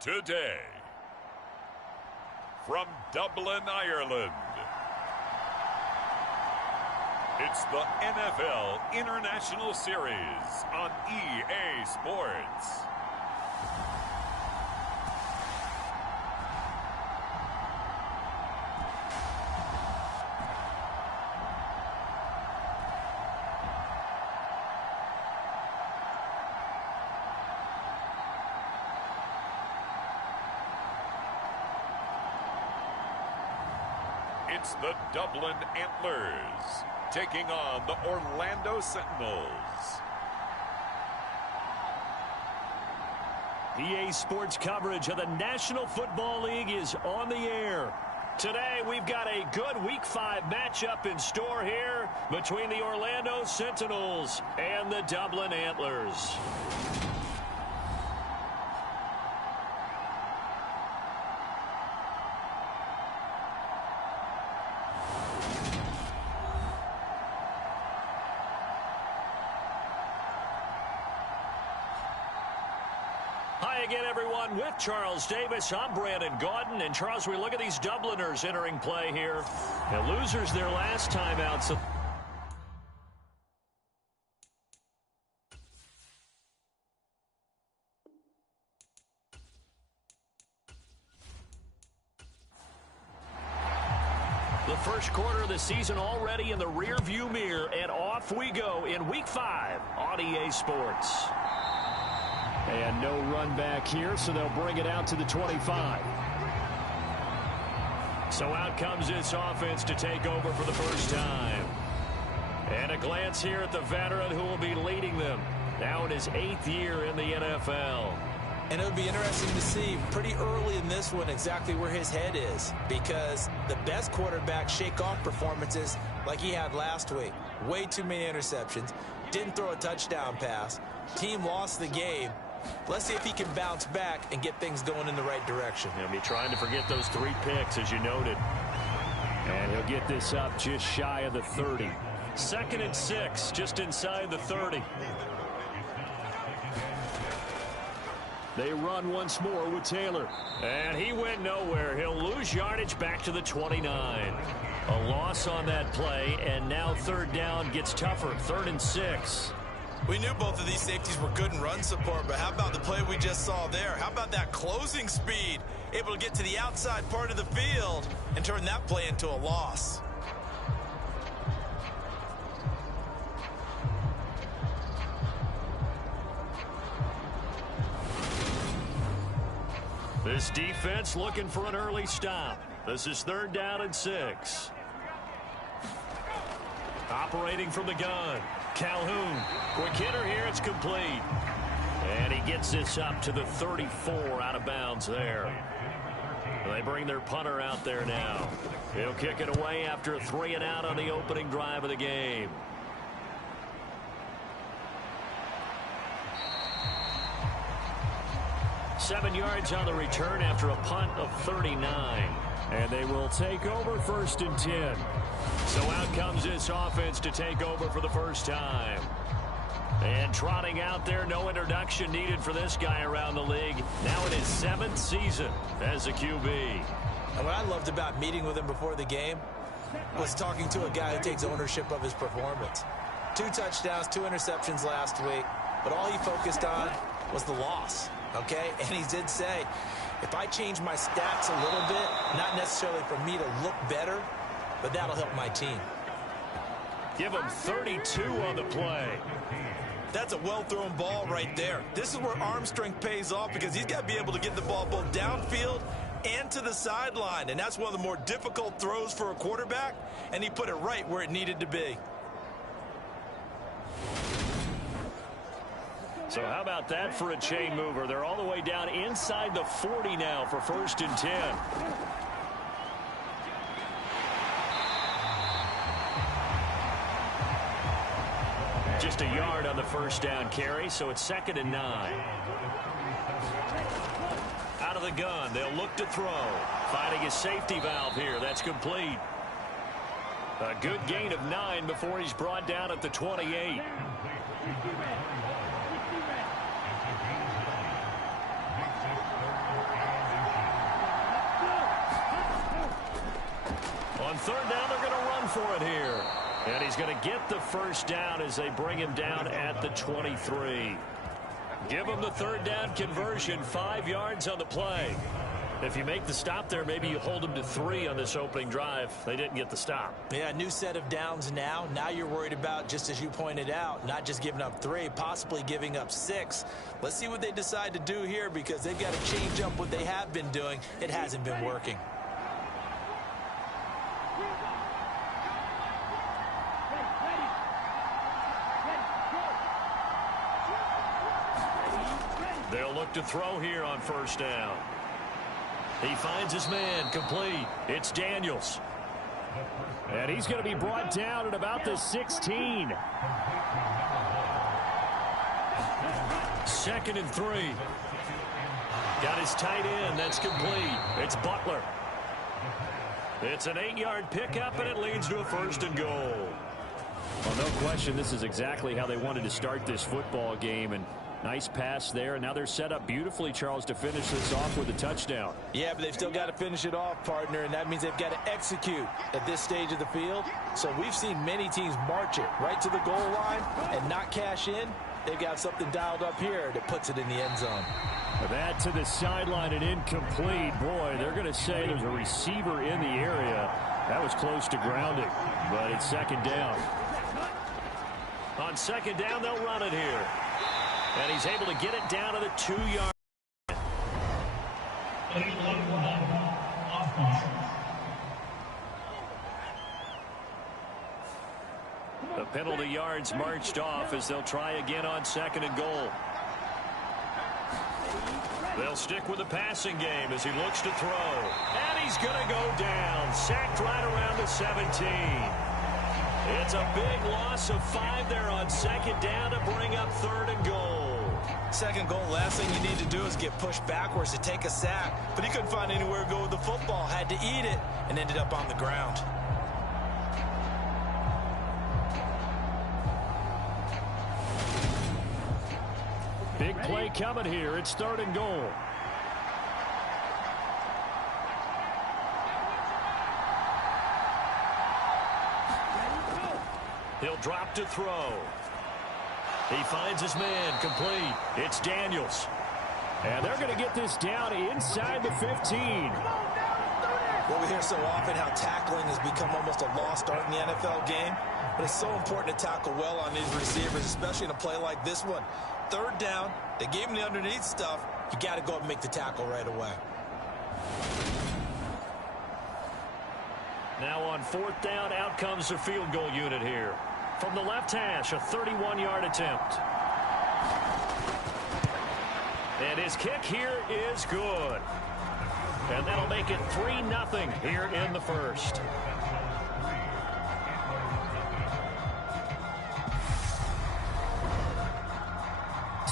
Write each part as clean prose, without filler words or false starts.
Today, from Dublin, Ireland, it's the NFL International Series on EA Sports. It's the Dublin Antlers taking on the Orlando Sentinels. EA Sports coverage of the National Football League is on the air. Today, we've got a good Week 5 matchup in store here between the Orlando Sentinels and the Dublin Antlers. Hi again, everyone. With Charles Davis, I'm Brandon Gaudin. And Charles, we look at these Dubliners entering play here. The losers their last time out. So the first quarter of the season already in the rear-view mirror, and off we go in Week 5 on EA Sports. And no run back here, so they'll bring it out to the 25. So out comes this offense to take over for the first time. And a glance here at the veteran who will be leading them now in his 8th year in the NFL. And it would be interesting to see pretty early in this one exactly where his head is, because the best quarterback shake-off performances like he had last week. Way too many interceptions. Didn't throw a touchdown pass. Team lost the game. Let's see if he can bounce back and get things going in the right direction. He'll be trying to forget those 3 picks, as you noted. And he'll get this up just shy of the 30. 2nd and 6, just inside the 30. They run once more with Taylor. And he went nowhere. He'll lose yardage back to the 29. A loss on that play, and now 3rd down gets tougher. 3rd and 6. We knew both of these safeties were good in run support, but how about the play we just saw there? How about that closing speed? Able to get to the outside part of the field and turn that play into a loss. This defense looking for an early stop. This is 3rd down and 6. Operating from the gun. Calhoun, quick hitter here, it's complete. And he gets this up to the 34, out of bounds there. They bring their punter out there now. He'll kick it away after a 3 and out on the opening drive of the game. Seven yards on the return after a punt of 39. And they will take over 1st and 10. So out comes this offense to take over for the first time. And trotting out there, no introduction needed for this guy around the league. Now in his 7th season as a QB. And what I loved about meeting with him before the game was talking to a guy who takes ownership of his performance. 2 touchdowns, 2 interceptions last week, but all he focused on was the loss, okay? And he did say, if I change my stats a little bit, not necessarily for me to look better, but that'll help my team. Give him 32 on the play. That's a well-thrown ball right there. This is where arm strength pays off, because he's got to be able to get the ball both downfield and to the sideline. And that's one of the more difficult throws for a quarterback, and he put it right where it needed to be. So how about that for a chain mover? They're all the way down inside the 40 now for 1st and 10. Just a yard on the 1st down carry, so it's 2nd and 9. Out of the gun, they'll look to throw. Finding his safety valve here, that's complete. A good gain of 9 before he's brought down at the 28. On third down, they're going to run for it here. And he's going to get the first down as they bring him down at the 23. Give him the third down conversion, 5 yards on the play. If you make the stop there, maybe you hold them to 3 on this opening drive. They didn't get the stop. Yeah, new set of downs now. Now you're worried about, just as you pointed out, not just giving up 3, possibly giving up 6. Let's see what they decide to do here, because they've got to change up what they have been doing. It hasn't been working. They'll look to throw here on first down. He finds his man, complete. It's Daniels. And he's going to be brought down at about the 16. 2nd and 3. Got his tight end. That's complete. It's Butler. It's an 8-yard pickup, and it leads to a 1st and goal. Well, no question, this is exactly how they wanted to start this football game. And nice pass there, and now they're set up beautifully, Charles, to finish this off with a touchdown. Yeah, but they've still got to finish it off, partner, and that means they've got to execute at this stage of the field. So we've seen many teams march it right to the goal line and not cash in. They've got something dialed up here that puts it in the end zone. That to the sideline and incomplete. Boy, they're going to say there's a receiver in the area. That was close to grounding, but it's 2nd down. On 2nd down, they'll run it here. And he's able to get it down to the 2-yard. The penalty yards marched off as they'll try again on 2nd and goal. They'll stick with the passing game as he looks to throw. And he's going to go down. Sacked right around the 17. It's a big loss of 5 there on 2nd down to bring up 3rd and goal. 2nd goal, last thing you need to do is get pushed backwards to take a sack. But he couldn't find anywhere to go with the football. Had to eat it and ended up on the ground. Big play coming here. It's 3rd and goal. He'll drop to throw. He finds his man, complete. It's Daniels. And they're going to get this down inside the 15. Well, we hear so often how tackling has become almost a lost art in the NFL game. But it's so important to tackle well on these receivers, especially in a play like this one. 3rd down, they gave him the underneath stuff. You got to go up and make the tackle right away. Now on 4th down, out comes the field goal unit here. From the left hash, a 31-yard attempt. And his kick here is good. And that'll make it 3-0 here in the 1st.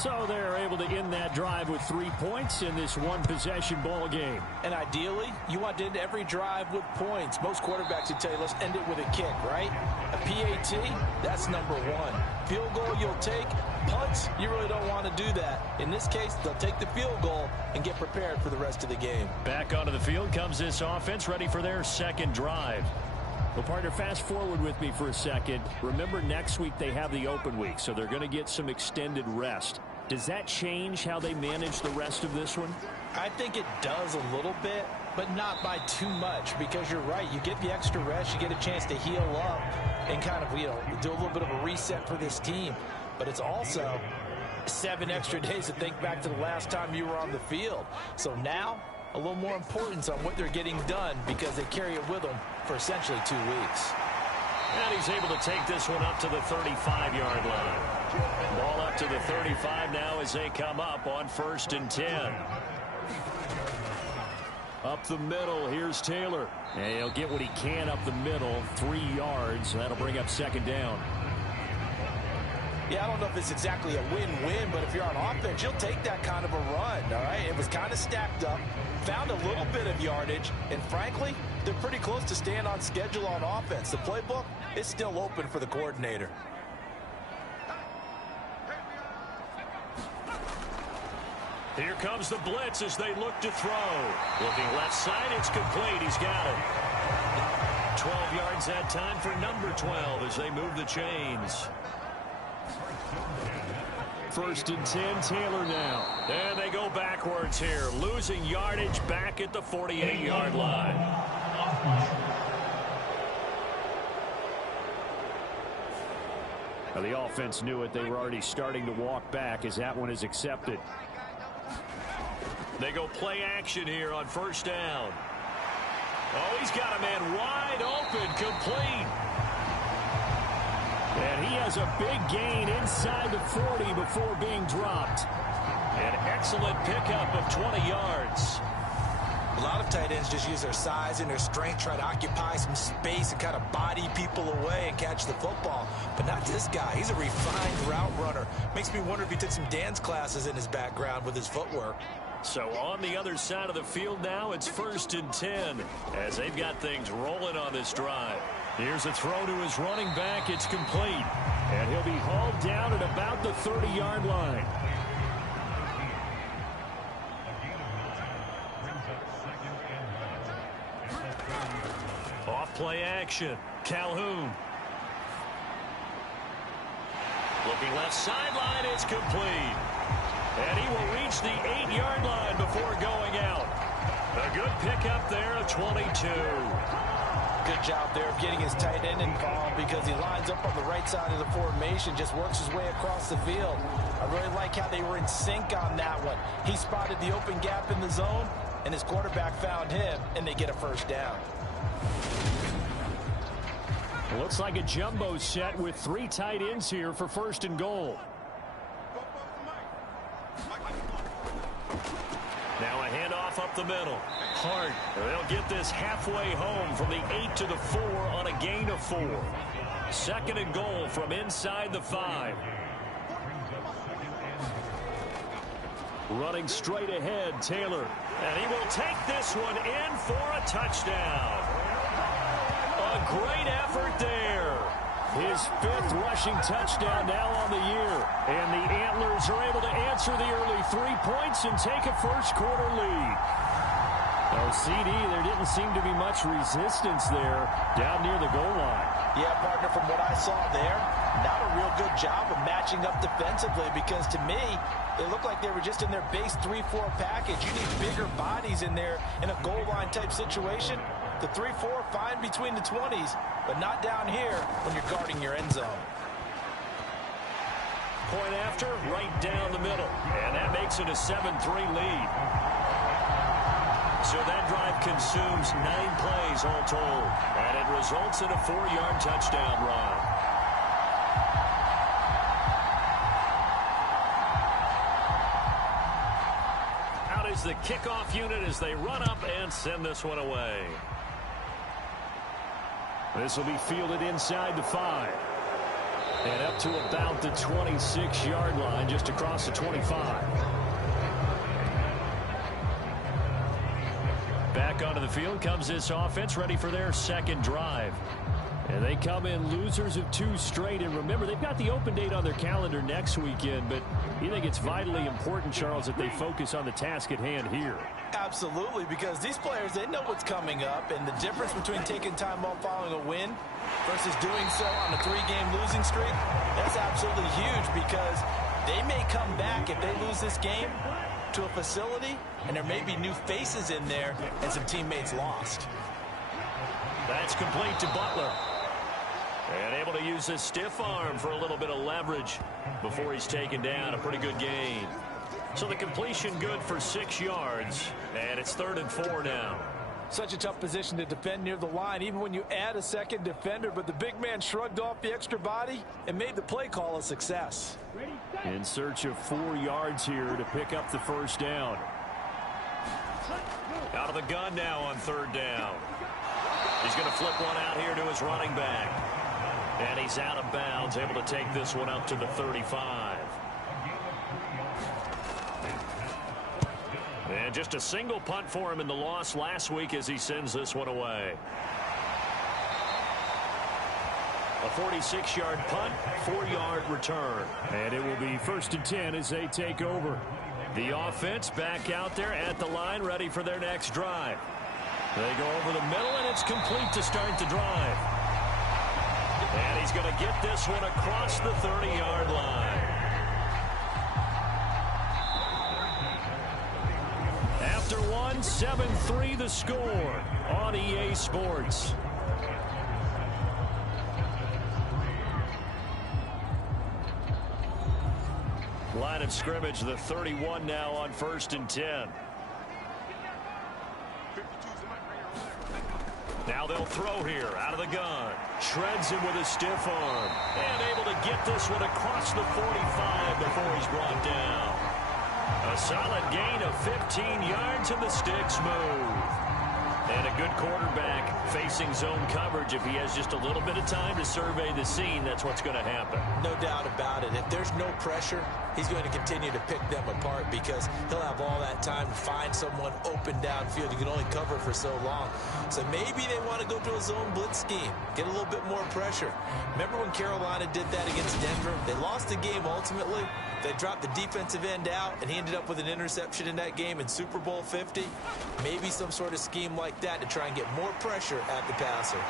So they're able to end that drive with 3 points in this one-possession ball game. And ideally, you want to end every drive with points. Most quarterbacks would tell you, let's end it with a kick, right? A PAT, that's number 1. Field goal you'll take. Punts, you really don't want to do that. In this case, they'll take the field goal and get prepared for the rest of the game. Back onto the field comes this offense, ready for their 2nd drive. Well, partner, fast forward with me for a second. Remember, next week they have the open week, so they're going to get some extended rest. Does that change how they manage the rest of this one? I think it does a little bit, but not by too much, because you're right. You get the extra rest, you get a chance to heal up and kind of, do a little bit of a reset for this team. But it's also 7 extra days to think back to the last time you were on the field. So now, a little more importance on what they're getting done, because they carry it with them for essentially 2 weeks. And he's able to take this one up to the 35-yard line. Ball up to the 35 now as they come up on 1st and 10. Up the middle, here's Taylor. And he'll get what he can up the middle, 3 yards. That'll bring up 2nd down. Yeah, I don't know if it's exactly a win-win, but if you're on offense, you'll take that kind of a run, all right? It was kind of stacked up, found a little bit of yardage, and frankly, they're pretty close to staying on schedule on offense. The playbook is still open for the coordinator. Here comes the blitz as they look to throw. Looking left side, it's complete. He's got it. 12 yards that time for number 12 as they move the chains. 1st and 10, Taylor now. And they go backwards here, losing yardage back at the 48-yard line. Now, the offense knew it. They were already starting to walk back as that one is accepted. They go play action here on 1st down. Oh, he's got a man wide open, complete. And he has a big gain inside the 40 before being dropped. An excellent pickup of 20 yards. A lot of tight ends just use their size and their strength, try to occupy some space and kind of body people away and catch the football. But not this guy. He's a refined route runner. Makes me wonder if he took some dance classes in his background with his footwork. So on the other side of the field now, it's 1st and 10 as they've got things rolling on this drive. Here's a throw to his running back. It's complete. And he'll be hauled down at about the 30-yard line. Off play action. Calhoun. Looking left sideline. It's complete. And he will reach the 8-yard line before going out. A good pickup there of 22. Good job there of getting his tight end involved because he lines up on the right side of the formation, just works his way across the field. I really like how they were in sync on that one. He spotted the open gap in the zone, and his quarterback found him, and they get a 1st down. Looks like a jumbo set with 3 tight ends here for 1st and goal. Now a handoff up the middle. Hart. They'll get this halfway home from the 8 to the 4 on a gain of 4. 2nd and goal from inside the 5. Running straight ahead, Taylor. And he will take this one in for a touchdown. A great effort there. His 5th rushing touchdown now on the year. And the Antlers are able to answer the early 3 points and take a first-quarter lead. Oh, CD, there didn't seem to be much resistance there down near the goal line. Yeah, partner, from what I saw there, not a real good job of matching up defensively because to me, they looked like they were just in their base 3-4 package. You need bigger bodies in there in a goal line type situation. The 3-4, fine between the 20s, but not down here when you're guarding your end zone. Point after, right down the middle. And that makes it a 7-3 lead. So that drive consumes 9 plays all told. And it results in a 4-yard touchdown run. Out is the kickoff unit as they run up and send this one away. This will be fielded inside the 5. And up to about the 26-yard line, just across the 25. Back onto the field comes this offense, ready for their 2nd drive. And they come in losers of 2 straight. And remember, they've got the open date on their calendar next weekend. But you think it's vitally important, Charles, that they focus on the task at hand here? Absolutely, because these players, they know what's coming up. And the difference between taking time off following a win versus doing so on a 3-game losing streak, that's absolutely huge because they may come back if they lose this game to a facility, and there may be new faces in there and some teammates lost. That's complete to Butler. And able to use his stiff arm for a little bit of leverage before he's taken down. A pretty good gain. So the completion good for 6 yards, and it's 3rd and 4 now. Such a tough position to defend near the line, even when you add a second defender, but the big man shrugged off the extra body and made the play call a success. In search of 4 yards here to pick up the 1st down. Out of the gun now on 3rd down. He's going to flip one out here to his running back. And he's out of bounds, able to take this one up to the 35. And just a single punt for him in the loss last week as he sends this one away. A 46-yard punt, 4-yard return. And it will be 1st and 10 as they take over. The offense back out there at the line, ready for their next drive. They go over the middle, and it's complete to start the drive. And he's going to get this one across the 30-yard line. After one, 7-3 the score on EA Sports. Line of scrimmage, the 31 now on 1st and 10. Now they'll throw here out of the gun. Shreds him with a stiff arm. And able to get this one across the 45 before he's brought down. A solid gain of 15 yards and the sticks move. And a good quarterback facing zone coverage. If he has just a little bit of time to survey the scene, that's what's going to happen. No doubt about it. If there's no pressure, he's going to continue to pick them apart because he'll have all that time to find someone open downfield. You can only cover for so long. So maybe they want to go to a zone blitz scheme, get a little bit more pressure. Remember when Carolina did that against Denver? They lost the game ultimately. They dropped the defensive end out, and he ended up with an interception in that game in Super Bowl 50. Maybe some sort of scheme like that to try and get more pressure at the passer.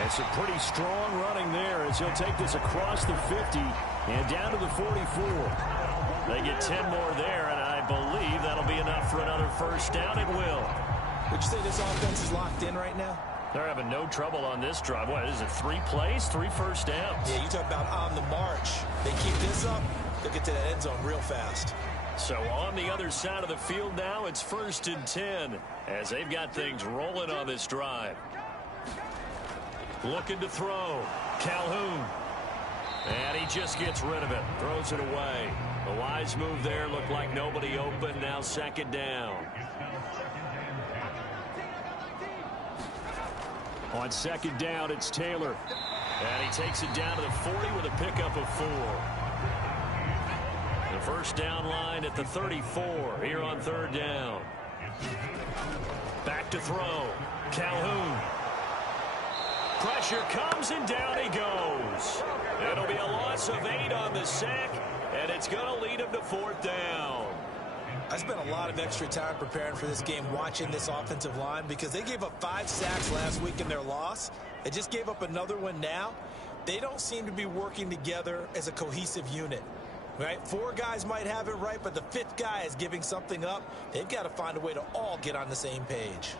And some pretty strong running there as he'll take this across the 50 and down to the 44. They get 10 more there, and I believe that'll be enough for another first down. It will. Would you say this offense is locked in right now? They're having no trouble on this drive. What is it, 3 plays, 3 first downs? Yeah, you talk about on the march. They keep this up, they'll get to that end zone real fast. So on the other side of the field now, it's 1st and 10 as they've got things rolling on this drive. Looking to throw. Calhoun. And he just gets rid of it. Throws it away. The wise move there. Looked like nobody open. Now 2nd down. On 2nd down, it's Taylor. And he takes it down to the 40 with a pickup of 4. The first down line at the 34 here on 3rd down. Back to throw. Calhoun. Pressure comes and down he goes. It'll be a loss of 8 on the sack, and it's going to lead him to 4th down. I spent a lot of extra time preparing for this game watching this offensive line because they gave up 5 sacks last week in their loss. They just gave up another one now. They don't seem to be working together as a cohesive unit. Right? 4 guys might have it right, but the 5th guy is giving something up. They've got to find a way to all get on the same page.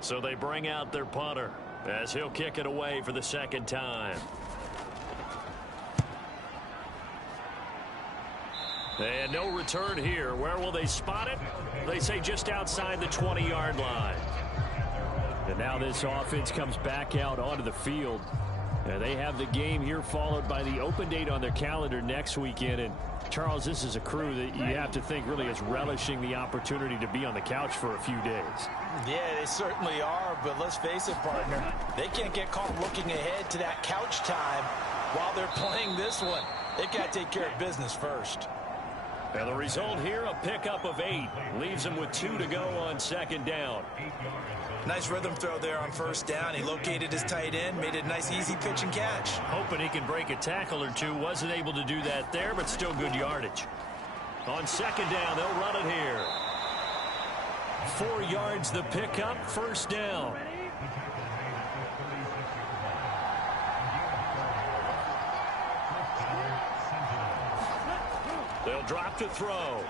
So they bring out their punter as he'll kick it away for the 2nd time. And no return here. Where will they spot it? They say just outside the 20-yard line. And now this offense comes back out onto the field. And they have the game here followed by the open date on their calendar next weekend. And Charles, this is a crew that you have to think really is relishing the opportunity to be on the couch for a few days. Yeah, they certainly are, but let's face it, partner. They can't get caught looking ahead to that couch time while they're playing this one. They've got to take care of business first. And the result here, a pickup of 8. Leaves them with 2 to go on 2nd down. Nice rhythm throw there on 1st down. He located his tight end, made it a nice easy pitch and catch. Hoping he can break a tackle or two. Wasn't able to do that there, but still good yardage. On 2nd down, they'll run it here. 4 yards the pickup, 1st down. They'll drop to throw.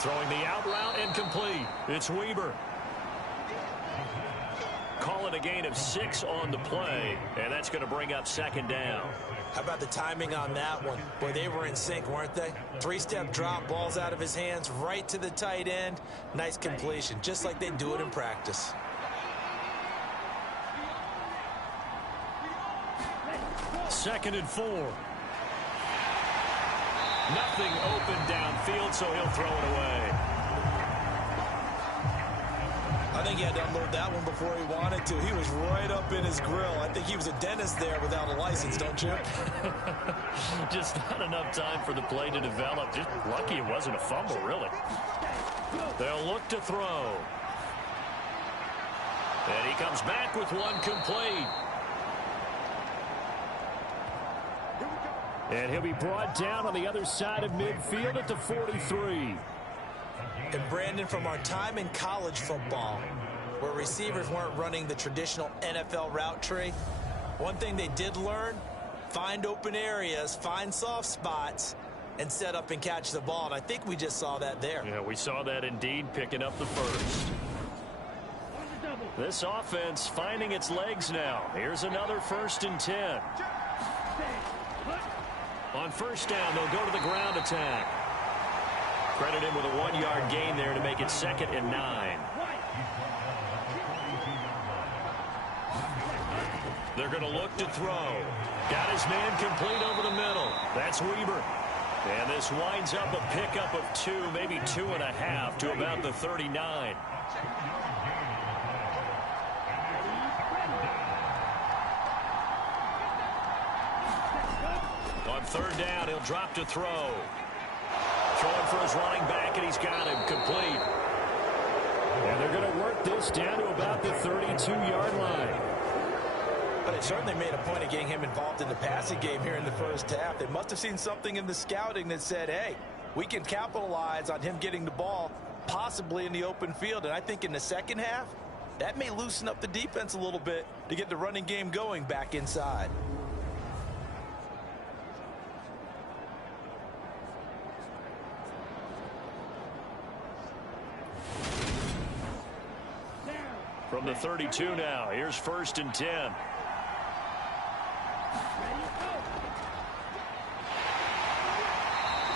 Throwing the out route incomplete. It's Weber. Calling a gain of 6 on the play, and that's going to bring up 2nd down. How about the timing on that one? Boy, they were in sync, weren't they? 3-step drop, balls out of his hands, right to the tight end. Nice completion, just like they do it in practice. Second and 4. Nothing open downfield, so he'll throw it away. I think he had to unload that one before he wanted to. He was right up in his grill. I think he was a dentist there without a license, don't you? Just not enough time for the play to develop. Just lucky it wasn't a fumble, really. They'll look to throw. And he comes back with one complete. And he'll be brought down on the other side of midfield at the 43. And Brandon, from our time in college football, where receivers weren't running the traditional NFL route tree, one thing they did learn, find open areas, find soft spots, and set up and catch the ball. And I think we just saw that there. Yeah, we saw that indeed, picking up the first. This offense finding its legs now. Here's another 1st and 10. On first down, they'll go to the ground attack. Credit him with a 1-yard gain there to make it 2nd and 9. They're going to look to throw. Got his man complete over the middle. That's Weber. And this winds up a pickup of 2, maybe 2.5 to about the 39. On 3rd down, he'll drop to throw. Throwing for his running back, and he's got him complete. And they're going to work this down to about the 32-yard line. But it certainly made a point of getting him involved in the passing game here in the first half. They must have seen something in the scouting that said, hey, we can capitalize on him getting the ball possibly in the open field. And I think in the second half, that may loosen up the defense a little bit to get the running game going back inside. From the 32 now, here's 1st and 10.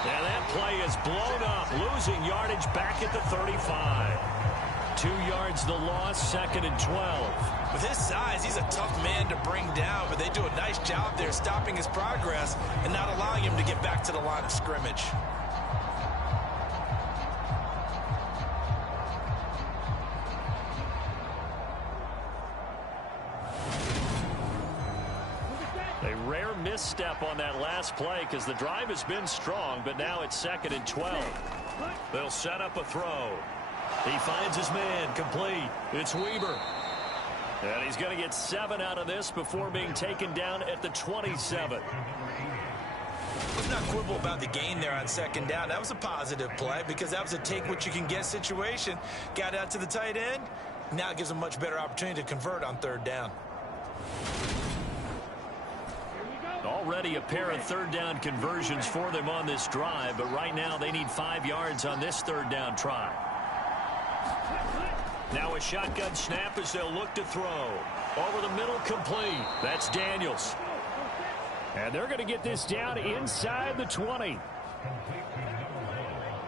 And that play is blown up, losing yardage back at the 35. 2 yards the loss, 2nd and 12. With his size, he's a tough man to bring down, but they do a nice job there stopping his progress and not allowing him to get back to the line of scrimmage. A rare misstep on that last play because the drive has been strong, but now it's 2nd and 12. They'll set up a throw. He finds his man complete. It's Weber. And he's going to get 7 out of this before being taken down at the 27. Let's not quibble about the gain there on 2nd down. That was a positive play because that was a take-what-you-can-get situation. Got out to the tight end. Now it gives them a much better opportunity to convert on 3rd down. Already a pair of 3rd down conversions for them on this drive, but right now they need 5 yards on this 3rd down try. Now a shotgun snap as they'll look to throw. Over the middle, complete. That's Daniels. And they're going to get this down inside the 20.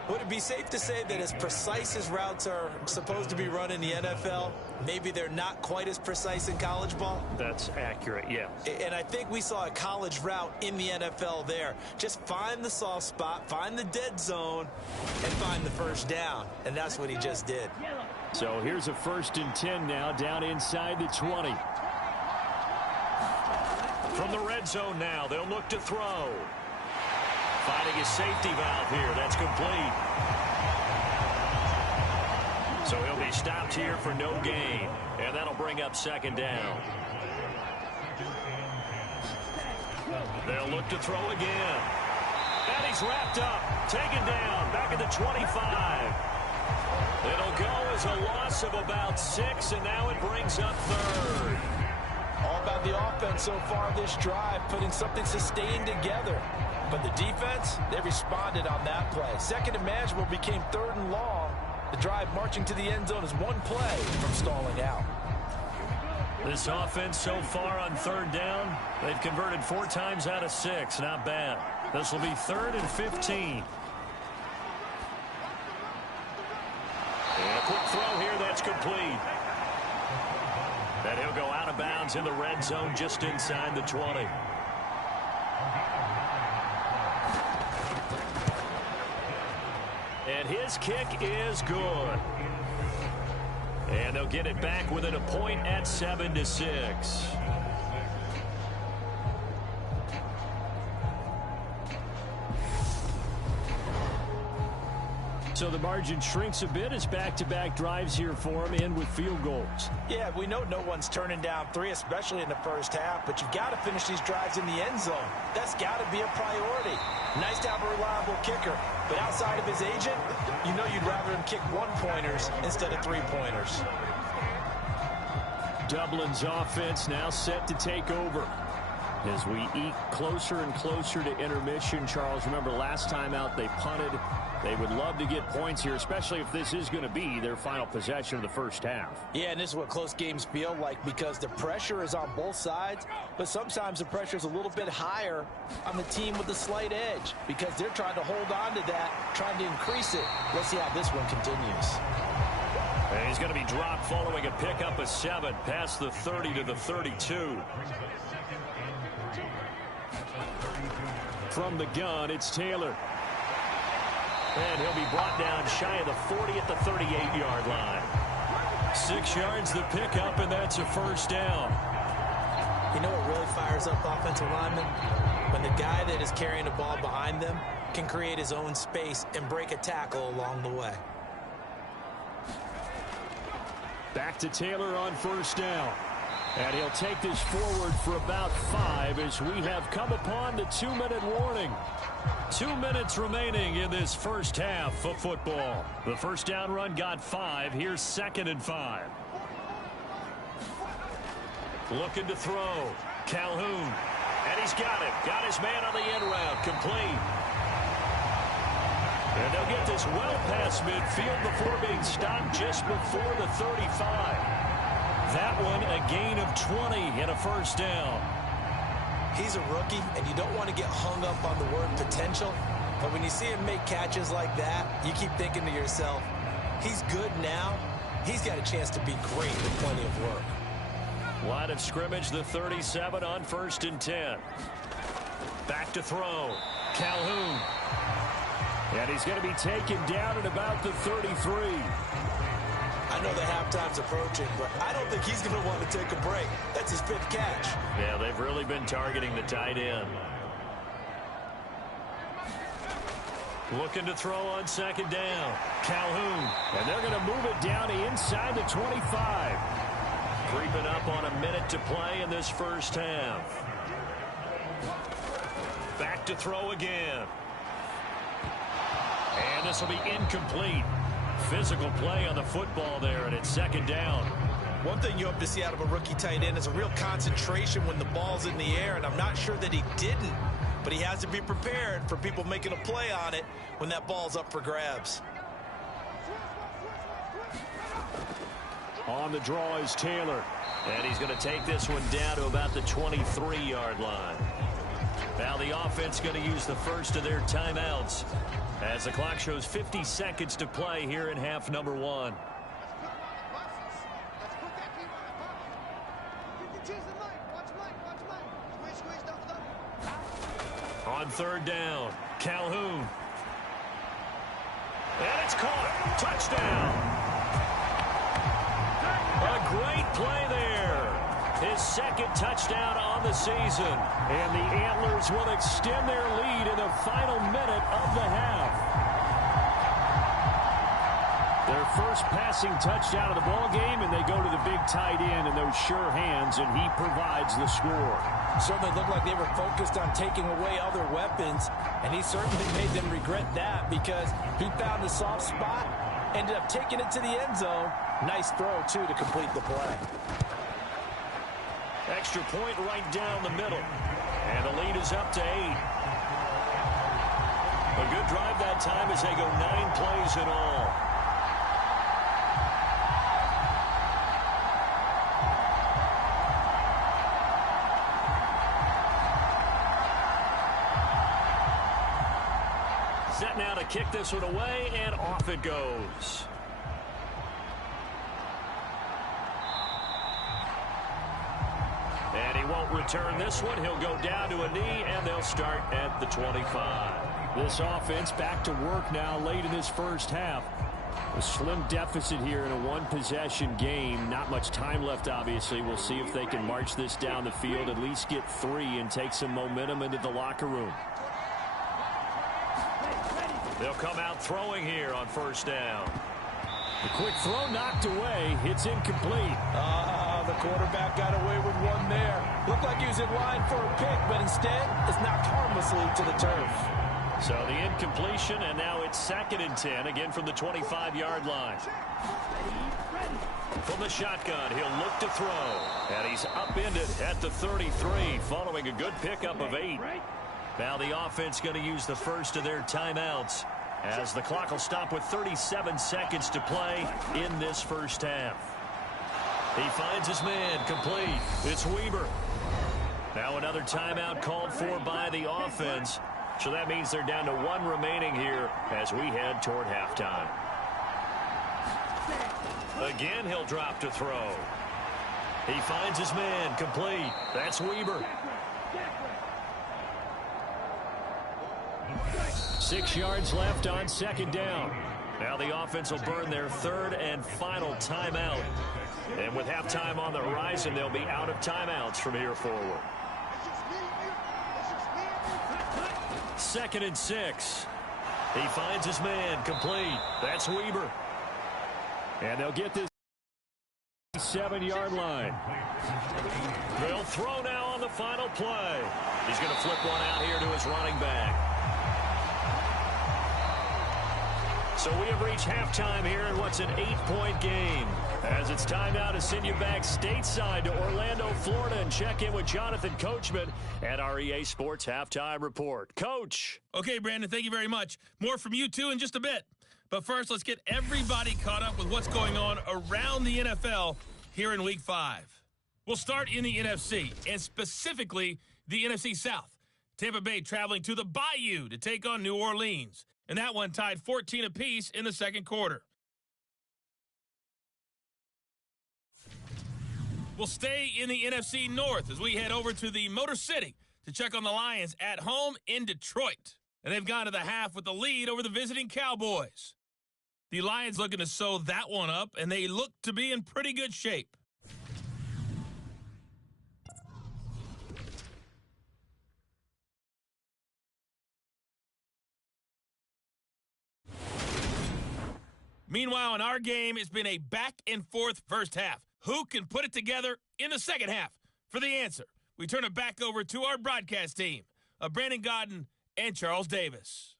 Would it be safe to say that as precise as routes are supposed to be run in the NFL, maybe they're not quite as precise in college ball? That's accurate, yeah. And I think we saw a college route in the NFL there. Just find the soft spot, find the dead zone, and find the 1st down. And that's what he just did. So here's a 1st and 10 now down inside the 20. From the red zone now, they'll look to throw. Finding his safety valve here. That's complete. So he'll be stopped here for no gain. And that'll bring up 2nd down. They'll look to throw again. And he's wrapped up. Taken down. Back at the 25. It'll go as a loss of about 6. And now it brings up 3rd. All about the offense so far this drive, putting something sustained together. But the defense, they responded on that play. 2nd and manageable became 3rd and long. The drive marching to the end zone is one play from stalling out. This offense so far on 3rd down, they've converted 4 times out of 6. Not bad. This will be 3rd and 15. And a quick throw here, that's complete. And he'll go out of bounds in the red zone just inside the 20. And his kick is good. And they'll get it back within a point at 7-6. So the margin shrinks a bit as back-to-back drives here for him, end with field goals. Yeah, we know no one's turning down 3, especially in the first half, but you've got to finish these drives in the end zone. That's got to be a priority. Nice to have a reliable kicker, but outside of his agent, you know you'd rather him kick 1-pointers instead of 3-pointers. Dublin's offense now set to take over. As we eke closer and closer to intermission, Charles, remember last time out they punted. They would love to get points here, especially if this is going to be their final possession of the first half. Yeah, and this is what close games feel like because the pressure is on both sides, but sometimes the pressure is a little bit higher on the team with the slight edge because they're trying to hold on to that, trying to increase it. Let's see how this one continues. And he's going to be dropped following a pickup of 7 past the 30 to the 32. From the gun, it's Taylor. And he'll be brought down shy of the 40 at the 38-yard line. 6 yards the pickup, and that's a first down. You know what really fires up offensive linemen? When the guy that is carrying the ball behind them can create his own space and break a tackle along the way. Back to Taylor on first down. And he'll take this forward for about 5 as we have come upon the 2-minute warning. 2 minutes remaining in this first half of football. The first down run got 5. Here's 2nd and 5. Looking to throw. Calhoun. And he's got it. Got his man on the end route. Complete. And they'll get this well past midfield before being stopped just before the 35. That one a gain of 20 and a first down. He's a rookie, and you don't want to get hung up on the word potential. But when you see him make catches like that, you keep thinking to yourself, he's good now. He's got a chance to be great with plenty of work. Line of scrimmage, the 37 on 1st and 10. Back to throw. Calhoun. And he's going to be taken down at about the 33. I know the halftime's approaching, but I don't think he's going to want to take a break. That's his 5th catch. Yeah, they've really been targeting the tight end. Looking to throw on 2nd down. Calhoun. And they're going to move it down to inside the 25. Creeping up on a minute to play in this first half. Back to throw again. And this will be incomplete. Physical play on the football there, and it's 2nd down. One thing you hope to see out of a rookie tight end is a real concentration when the ball's in the air, and I'm not sure that he didn't, but he has to be prepared for people making a play on it when that ball's up for grabs. On the draw is Taylor. And he's going to take this one down to about the 23-yard line. Now the offense going to use the first of their timeouts as the clock shows 50 seconds to play here in half number 1. On 3rd down, Calhoun. And it's caught. Touchdown. A great play there. His 2nd touchdown on the season. And the Antlers will extend their lead in the final minute of the half. Their first passing touchdown of the ball game, and they go to the big tight end in those sure hands, and he provides the score. Certainly looked like they were focused on taking away other weapons, and he certainly made them regret that because he found the soft spot, ended up taking it to the end zone. Nice throw, too, to complete the play. Extra point right down the middle. And the lead is up to 8. A good drive that time as they go 9 plays in all. Set now to kick this one away, and off it goes. And he won't return this one. He'll go down to a knee, and they'll start at the 25. This offense back to work now late in this first half. A slim deficit here in a one-possession game. Not much time left, obviously. We'll see if they can march this down the field, at least get 3, and take some momentum into the locker room. They'll come out throwing here on first down. The quick throw knocked away. It's incomplete. The quarterback got away with one there. Looked like he was in line for a pick, but instead it's knocked harmlessly to the turf. So the incompletion, and now it's 2nd and 10, again from the 25-yard line. From the shotgun, he'll look to throw. And he's upended at the 33, following a good pickup of 8. Now the offense going to use the first of their timeouts, as the clock will stop with 37 seconds to play in this first half. He finds his man complete. It's Weber. Now another timeout called for by the offense. So that means they're down to 1 remaining here as we head toward halftime. Again, he'll drop to throw. He finds his man complete. That's Weber. 6 yards left on 2nd down. Now the offense will burn their 3rd and final timeout. And with halftime on the horizon, they'll be out of timeouts from here forward. 2nd and 6. He finds his man complete. That's Weber. And they'll get this 7-yard line. They'll throw now on the final play. He's going to flip one out here to his running back. So we have reached halftime here in what's an 8-point game. As it's time now to send you back stateside to Orlando, Florida, and check in with Jonathan Coachman at our EA Sports Halftime Report. Coach. Okay, Brandon, thank you very much. More from you, too, in just a bit. But first, let's get everybody caught up with what's going on around the NFL here in Week 5. We'll start in the NFC, and specifically the NFC South. Tampa Bay traveling to the Bayou to take on New Orleans. And that one tied 14 apiece in the second quarter. We'll stay in the NFC North as we head over to the Motor City to check on the Lions at home in Detroit. And they've gone to the half with the lead over the visiting Cowboys. The Lions looking to sew that one up, and they look to be in pretty good shape. Meanwhile, in our game, it's been a back-and-forth first half. Who can put it together in the second half? For the answer, we turn it back over to our broadcast team of Brandon Godden and Charles Davis.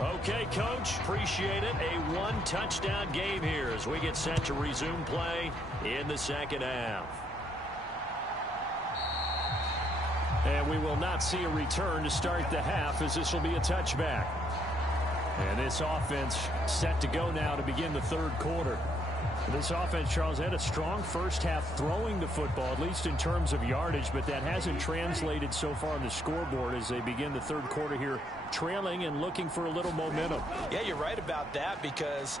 Okay, Coach, appreciate it. A 1-touchdown game here as we get set to resume play in the second half. And we will not see a return to start the half, as this will be a touchback. And this offense set to go now to begin the third quarter. This offense, Charles, had a strong first half throwing the football, at least in terms of yardage, but that hasn't translated so far on the scoreboard as they begin the third quarter here, trailing and looking for a little momentum. Yeah, you're right about that because,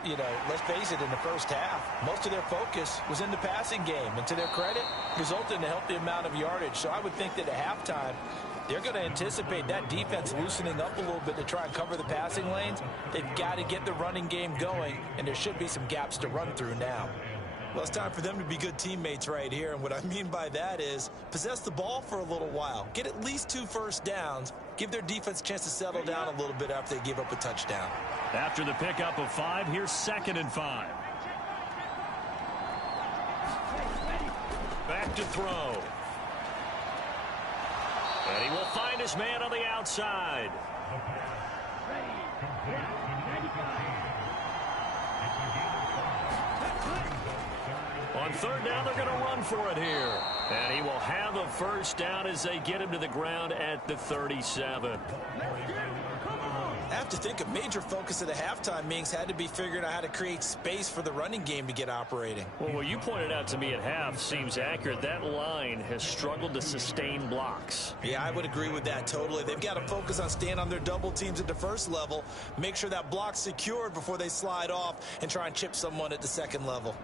let's face it, in the first half, most of their focus was in the passing game. And to their credit, resulted in a healthy amount of yardage. So I would think that at halftime, they're going to anticipate that defense loosening up a little bit to try and cover the passing lanes. They've got to get the running game going, and there should be some gaps to run through now. Well, it's time for them to be good teammates right here, and what I mean by that is possess the ball for a little while. Get at least 2 first downs. Give their defense a chance to settle down a little bit after they give up a touchdown. After the pickup of 5, here's 2nd and 5. Back to throw. And he will find his man on the outside. On third down, they're going to run for it here. And he will have a first down as they get him to the ground at the 37. I have to think a major focus of the halftime meetings had to be figuring out how to create space for the running game to get operating. Well, what you pointed out to me at half seems accurate. That line has struggled to sustain blocks. Yeah, I would agree with that totally. They've got to focus on staying on their double teams at the first level, make sure that block's secured before they slide off and try and chip someone at the second level.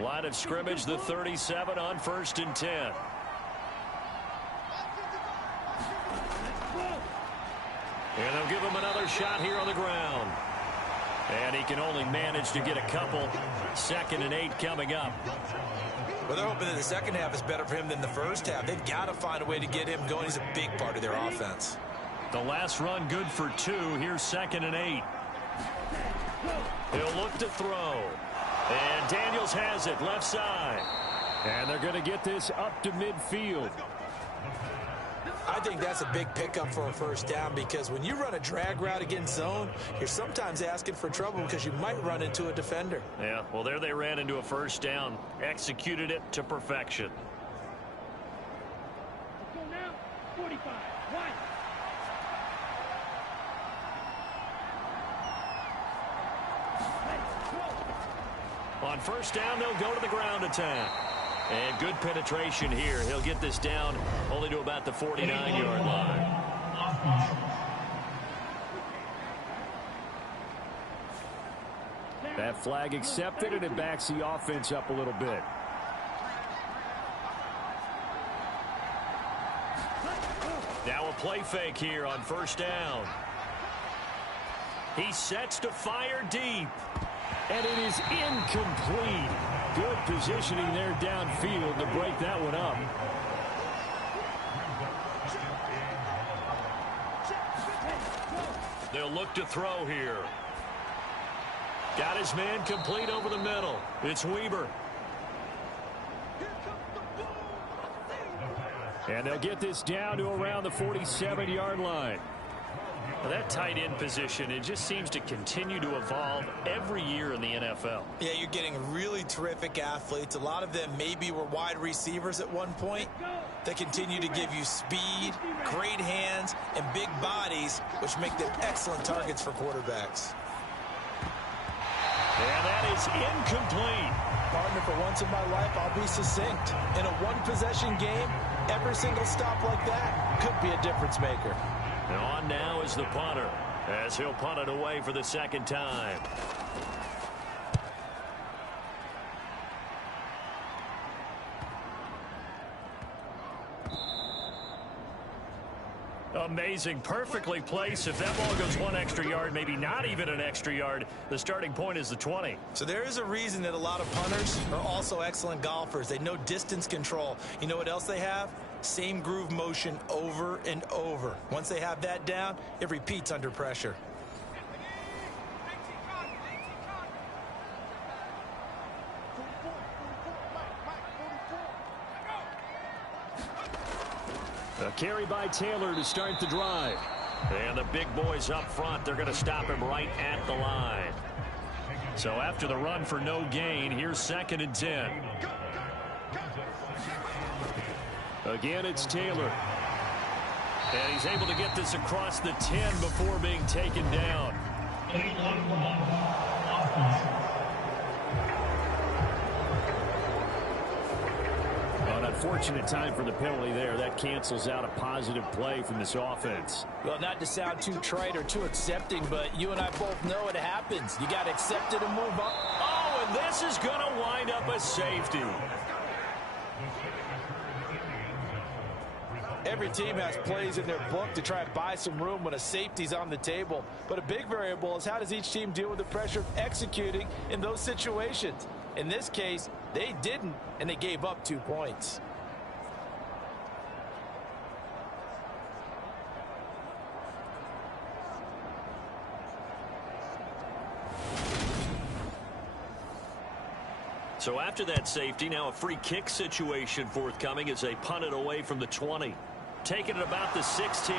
Line of scrimmage, the 37 on 1st and 10. And they'll give him another shot here on the ground. And he can only manage to get a couple. 2nd and 8 coming up. Well, they're hoping that the second half is better for him than the first half. They've got to find a way to get him going. He's a big part of their offense. The last run good for 2. Here's 2nd and 8. He'll look to throw. And Daniels has it left side. And they're going to get this up to midfield. I think that's a big pickup for a first down because when you run a drag route against zone, you're sometimes asking for trouble because you might run into a defender. Yeah, well, there they ran into a first down. Executed it to perfection. Go now, 45. Right. On first down, they'll go to the ground attack. And good penetration here. He'll get this down only to about the 49-yard line. That flag accepted, and it backs the offense up a little bit. Now a play fake here on first down. He sets to fire deep. And it is incomplete. Good positioning there downfield to break that one up. They'll look to throw here. Got his man complete over the middle. It's Weber. And they'll get this down to around the 47-yard line. Well, that tight end position, it just seems to continue to evolve every year in the NFL. Yeah, you're getting really terrific athletes. A lot of them maybe were wide receivers at one point. They continue to give you speed, great hands, and big bodies, which make them excellent targets for quarterbacks. And that is incomplete. Partner, for once in my life, I'll be succinct. In a one-possession game, every single stop like that could be a difference maker. And on now is the punter, as he'll punt it away for the second time. Amazing, perfectly placed. If that ball goes 1 extra yard, maybe not even an extra yard, the starting point is the 20. So there is a reason that a lot of punters are also excellent golfers. They know distance control. You know what else they have? Same groove motion over and over. Once they have that down, it repeats under pressure. A carry by Taylor to start the drive. And the big boys up front, they're going to stop him right at the line. So after the run for no gain, here's 2nd and 10. Again, it's Taylor. And he's able to get this across the 10 before being taken down. An unfortunate time for the penalty there. That cancels out a positive play from this offense. Well, not to sound too trite or too accepting, but you and I both know it happens. You got to accept it and move on. Oh, and this is going to wind up a safety. Every team has plays in their book to try and buy some room when a safety's on the table. But a big variable is how does each team deal with the pressure of executing in those situations. In this case, they didn't, and they gave up 2 points. So after that safety, now a free kick situation forthcoming as they punt it away from the 20. Taking it about the 16.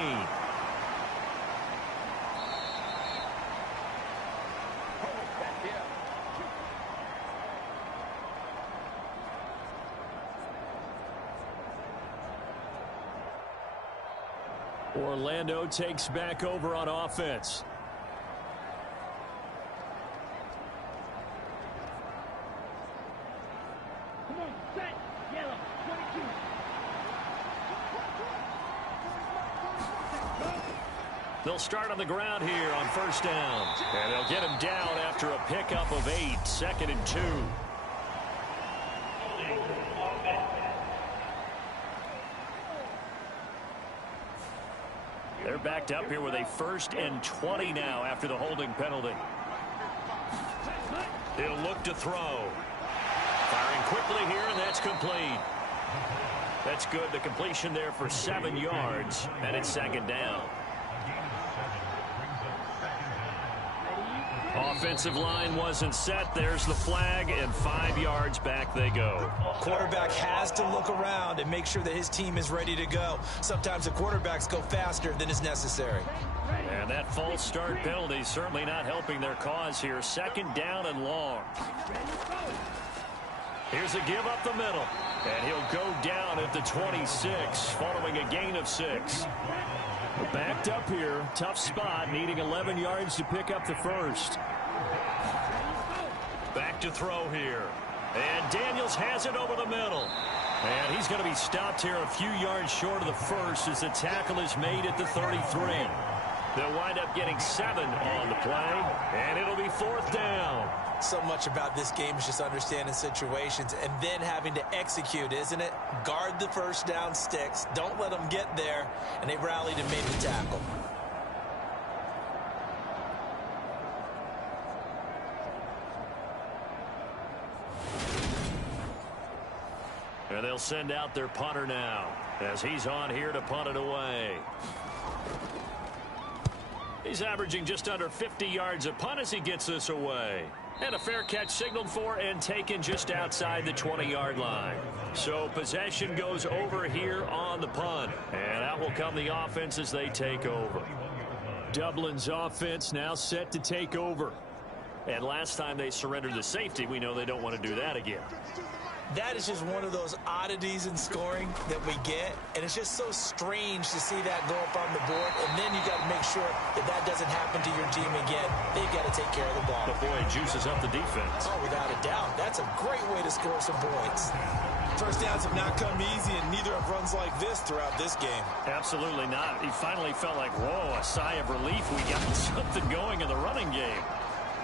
Orlando takes back over on offense. Come on, set, yellow, 22. They'll start on the ground here on first down. And they'll get him down after a pickup of 8, 2nd and 2. They're backed up here with a 1st and 20 now after the holding penalty. He'll look to throw. Firing quickly here, and that's complete. That's good. The completion there for 7 yards, and it's second down. Offensive line wasn't set. There's the flag, and 5 yards back they go. Quarterback has to look around and make sure that his team is ready to go. Sometimes the quarterbacks go faster than is necessary. And that false start penalty is certainly not helping their cause here. Second down and long. Here's a give up the middle. And he'll go down at the 26 following a gain of 6. Backed up here. Tough spot. Needing 11 yards to pick up the first. Back to throw here. And Daniels has it over the middle. And he's going to be stopped here a few yards short of the first as the tackle is made at the 33. They'll wind up getting 7 on the play. And it'll be 4th down. So much about this game is just understanding situations and then having to execute, isn't it? Guard the first down sticks. Don't let them get there. And they rallied and made the tackle. And they'll send out their punter now as he's on here to punt it away. He's averaging just under 50 yards a punt as he gets this away. And a fair catch signaled for and taken just outside the 20-yard line. So possession goes over here on the punt. And out will come the offense as they take over. Dublin's offense now set to take over. And last time they surrendered the safety, we know they don't want to do that again. That is just one of those oddities in scoring that we get. And it's just so strange to see that go up on the board. And then you got to make sure that that doesn't happen to your team again. They've got to take care of the ball. But boy, it juices up the defense. Oh, without a doubt. That's a great way to score some points. First downs have not come easy, and neither have runs like this throughout this game. Absolutely not. He finally felt like, whoa, a sigh of relief. We got something going in the running game.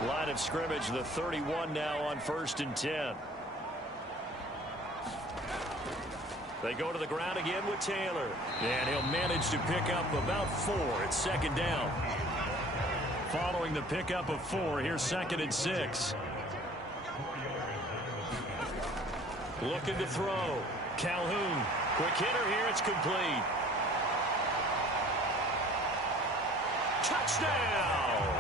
Line of scrimmage, the 31 now on 1st and 10. They go to the ground again with Taylor. And he'll manage to pick up about 4 at second down. Following the pickup of 4, here's 2nd and 6. Looking to throw. Calhoun. Quick hitter here. It's complete. Touchdown!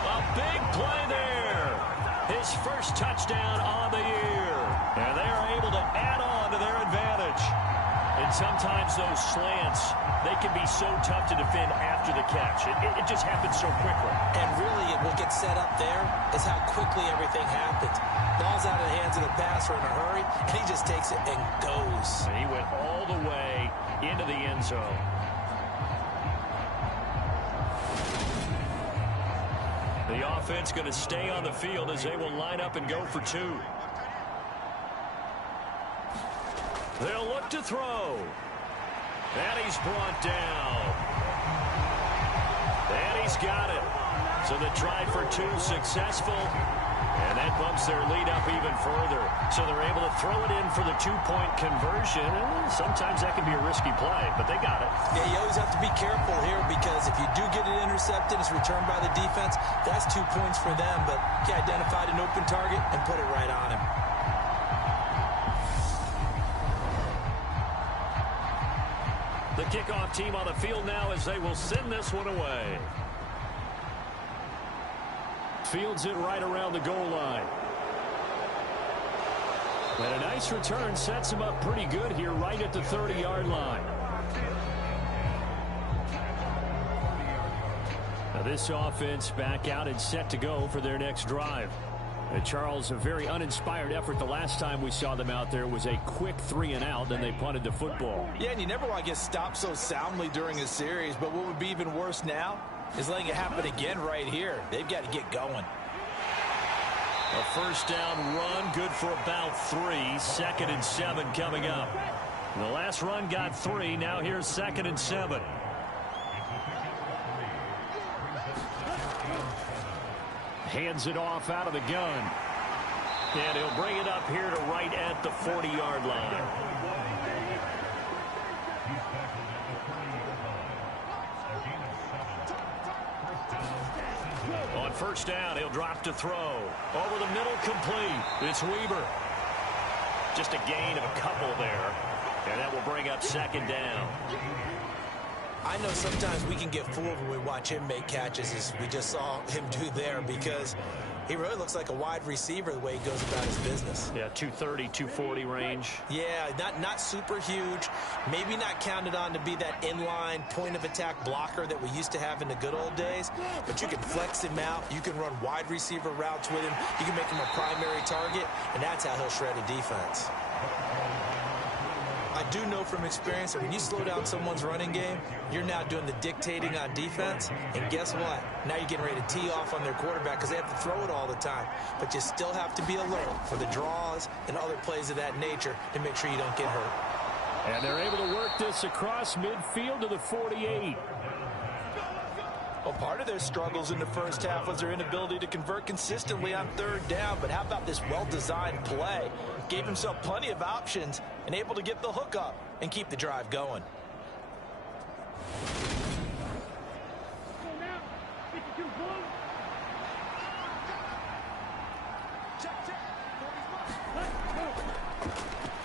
A big play there. His first touchdown on the year. And they are able to add on to their advantage. And sometimes those slants, they can be so tough to defend after the catch. It just happens so quickly. And really, what gets set up there is how quickly everything happens. Ball's out of the hands of the passer in a hurry, and he just takes it and goes. And he went all the way into the end zone. The offense going to stay on the field as they will line up and go for 2. They'll look to throw. And he's brought down. And he's got it. So the try for 2 successful. And that bumps their lead up even further. So they're able to throw it in for the 2-point conversion. And sometimes that can be a risky play, but they got it. Yeah, you always have to be careful here because if you do get it intercepted, it's returned by the defense. That's 2 points for them, but he identified an open target and put it right on him. The kickoff team on the field now as they will send this one away. Fields it right around the goal line. And a nice return sets him up pretty good here right at the 30-yard line. Now this offense back out and set to go for their next drive. And Charles, a very uninspired effort. The last time we saw them out there was a quick 3-and-out, then they punted the football. Yeah, and you never want to get stopped so soundly during a series, but what would be even worse now is letting it happen again right here. They've got to get going. A first down run, good for about 3. 2nd and 7 coming up. The last run got 3. Now here's 2nd and 7. Hands it off out of the gun. And he'll bring it up here to right at the 40-yard line. On first down. He'll drop to throw. Over the middle, complete. It's Weber. Just a gain of a couple there. And that will bring up second down. I know sometimes we can get fooled when we watch him make catches, as we just saw him do there, because he really looks like a wide receiver the way he goes about his business. Yeah, 230, 240 range. Yeah, not super huge. Maybe not counted on to be that inline point-of-attack blocker that we used to have in the good old days, but you can flex him out. You can run wide receiver routes with him. You can make him a primary target, and that's how he'll shred a defense. I do know from experience that when you slow down someone's running game, you're now doing the dictating on defense, and guess what? Now you're getting ready to tee off on their quarterback because they have to throw it all the time. But you still have to be alert for the draws and other plays of that nature to make sure you don't get hurt. And they're able to work this across midfield to the 48. Well, part of their struggles in the first half was their inability to convert consistently on third down. But how about this well-designed play? Gave himself plenty of options and able to get the hook up and keep the drive going. Go now. 52 full.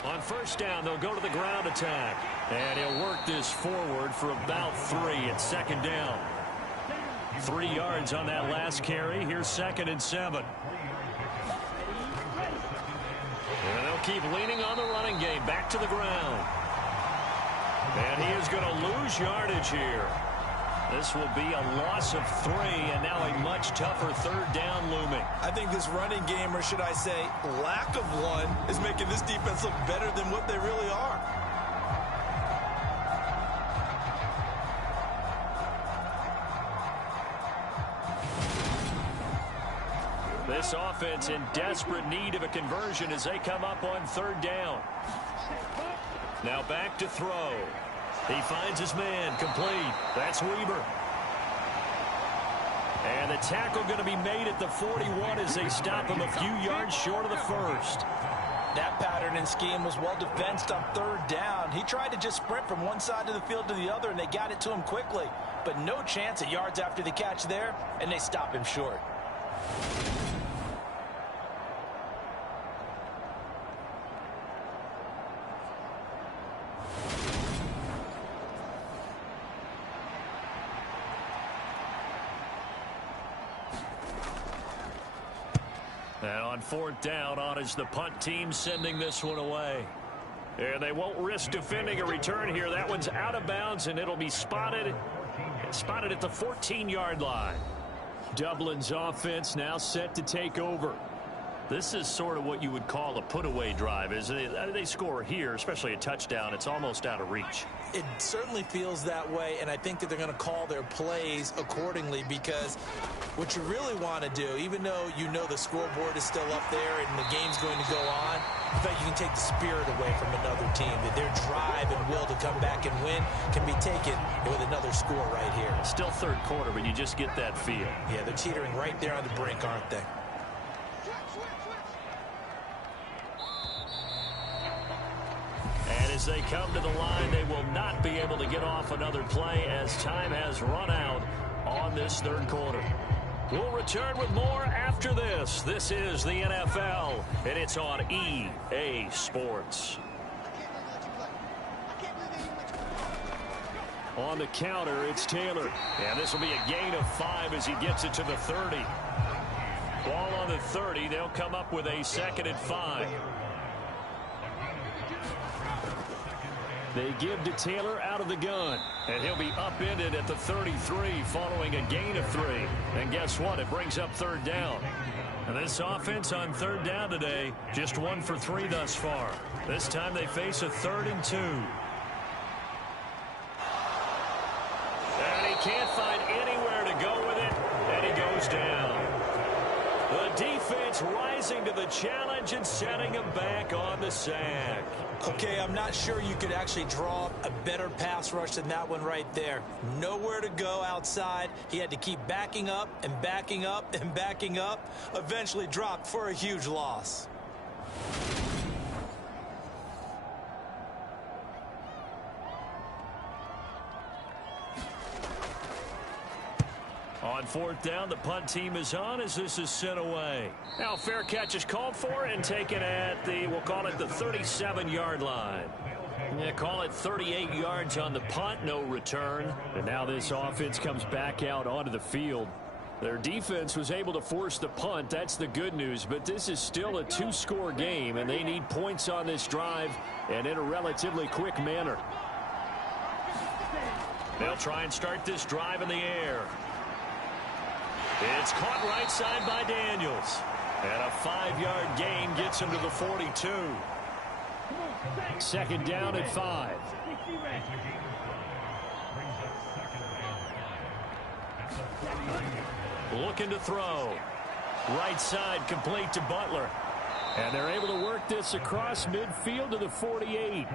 On first down, they'll go to the ground attack. And he'll work this forward for about 3 at second down. 3 yards on that last carry. Here's 2nd and 7. And they'll keep leaning on the running game. Back to the ground. And he is going to lose yardage here. This will be a loss of 3, and now a much tougher third down looming. I think this running game, or should I say lack of one, is making this defense look better than what they really are. This offense in desperate need of a conversion as they come up on third down. Now back to throw. He finds his man, complete. That's Weber. And the tackle going to be made at the 41 as they stop him a few yards short of the first. That pattern and scheme was well defensed on third down. He tried to just sprint from one side of the field to the other, and they got it to him quickly. But no chance at yards after the catch there, and they stop him short. And on fourth down, on is the punt team sending this one away. And they won't risk defending a return here. That one's out of bounds, and it'll be spotted at the 14-yard line. Dublin's offense now set to take over. This is sort of what you would call a put-away drive. As they score here, especially a touchdown, it's almost out of reach. It certainly feels that way, and I think that they're going to call their plays accordingly, because what you really want to do, even though you know the scoreboard is still up there and the game's going to go on, in fact, you can take the spirit away from another team, that their drive and will to come back and win can be taken with another score right here. Still third quarter, but you just get that feel. Yeah, they're teetering right there on the brink, aren't they? And as they come to the line, they will not be able to get off another play as time has run out on this third quarter. We'll return with more after this. This is the NFL, and it's on EA Sports. On the counter, it's Taylor. And this will be a gain of 5 as he gets it to the 30. Ball on the 30. They'll come up with a 2nd and 5. They give to Taylor out of the gun. And he'll be upended at the 33 following a gain of 3. And guess what? It brings up third down. And this offense on third down today, just 1 for 3 thus far. This time they face a 3rd and 2. And he can't find anywhere to go with it. And he goes down. The defense rising to the challenge and setting him back on the sack. Okay, I'm not sure you could actually draw a better pass rush than that one right there. Nowhere to go outside. He had to keep backing up and backing up and backing up. Eventually dropped for a huge loss. On 4th down. The punt team is on as this is sent away. Now fair catch is called for and taken at the, we'll call it the 37-yard line. Yeah, call it 38 yards on the punt, no return. And now this offense comes back out onto the field. Their defense was able to force the punt. That's the good news. But this is still a 2-score game, and they need points on this drive and in a relatively quick manner. They'll try and start this drive in the air. It's caught right side by Daniels. And a 5-yard gain gets him to the 42. 2nd down at 5. Looking to throw. Right side complete to Butler. And they're able to work this across midfield to the 48.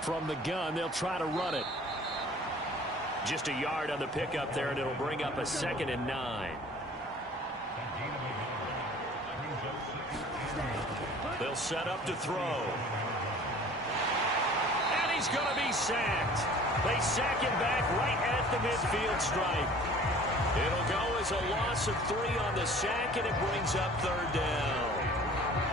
From the gun, they'll try to run it. Just a yard on the pickup there, and it'll bring up a 2nd and 9. They'll set up to throw. And he's going to be sacked. They sack him back right at the midfield stripe. It'll go as a loss of 3 on the sack, and it brings up 3rd down.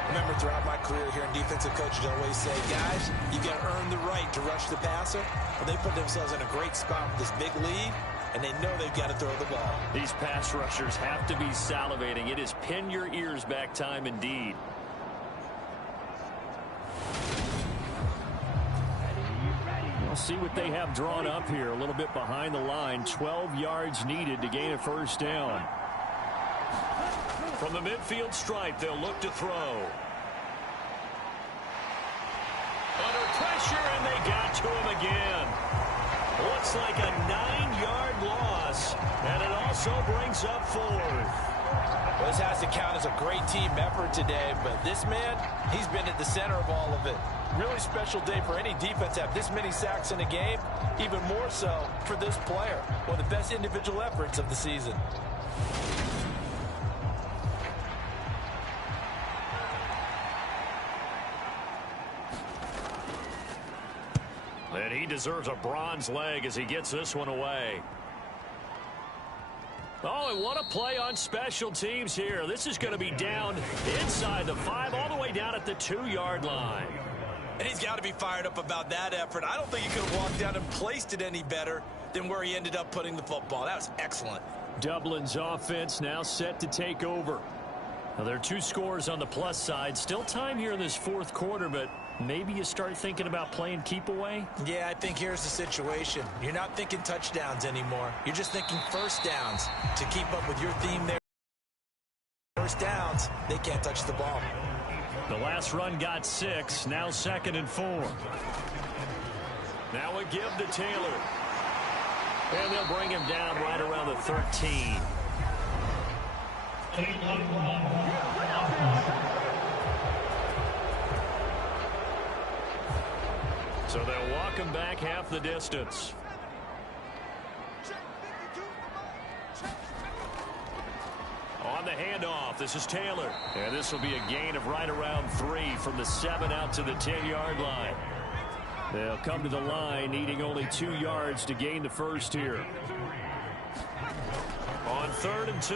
Remember, throughout my career here in defensive coaches always say, guys, you got to earn the right to rush the passer. Well, they put themselves in a great spot with this big lead, and they know they've got to throw the ball. These pass rushers have to be salivating. It is pin your ears back time indeed. We'll see what they have drawn up here. A little bit behind the line. 12 yards needed to gain a 1st down. From the midfield stripe, they'll look to throw. Under pressure, and they got to him again. Looks like a 9-yard loss, and it also brings up 4th. Well, this has to count as a great team effort today, but this man, he's been at the center of all of it. Really special day for any defense to have this many sacks in a game, even more so for this player. One of the best individual efforts of the season. And he deserves a bronze leg as he gets this one away. Oh, and what a play on special teams here. This is going to be down inside the 5, all the way down at the 2-yard line. And he's got to be fired up about that effort. I don't think he could have walked down and placed it any better than where he ended up putting the football. That was excellent. Dublin's offense now set to take over. Now, there are 2 scores on the plus side. Still time here in this 4th quarter, but maybe you start thinking about playing keep away? Yeah, I think here's the situation. You're not thinking touchdowns anymore. You're just thinking 1st downs to keep up with your theme there. 1st downs, they can't touch the ball. The last run got 6. Now 2nd and 4. Now a give to Taylor. And they'll bring him down right around the 13. So they'll walk him back half the distance. On the handoff, this is Taylor. And this will be a gain of right around 3 from the 7 out to the 10-yard line. They'll come to the line needing only 2 yards to gain the 1st here. On 3rd and 2,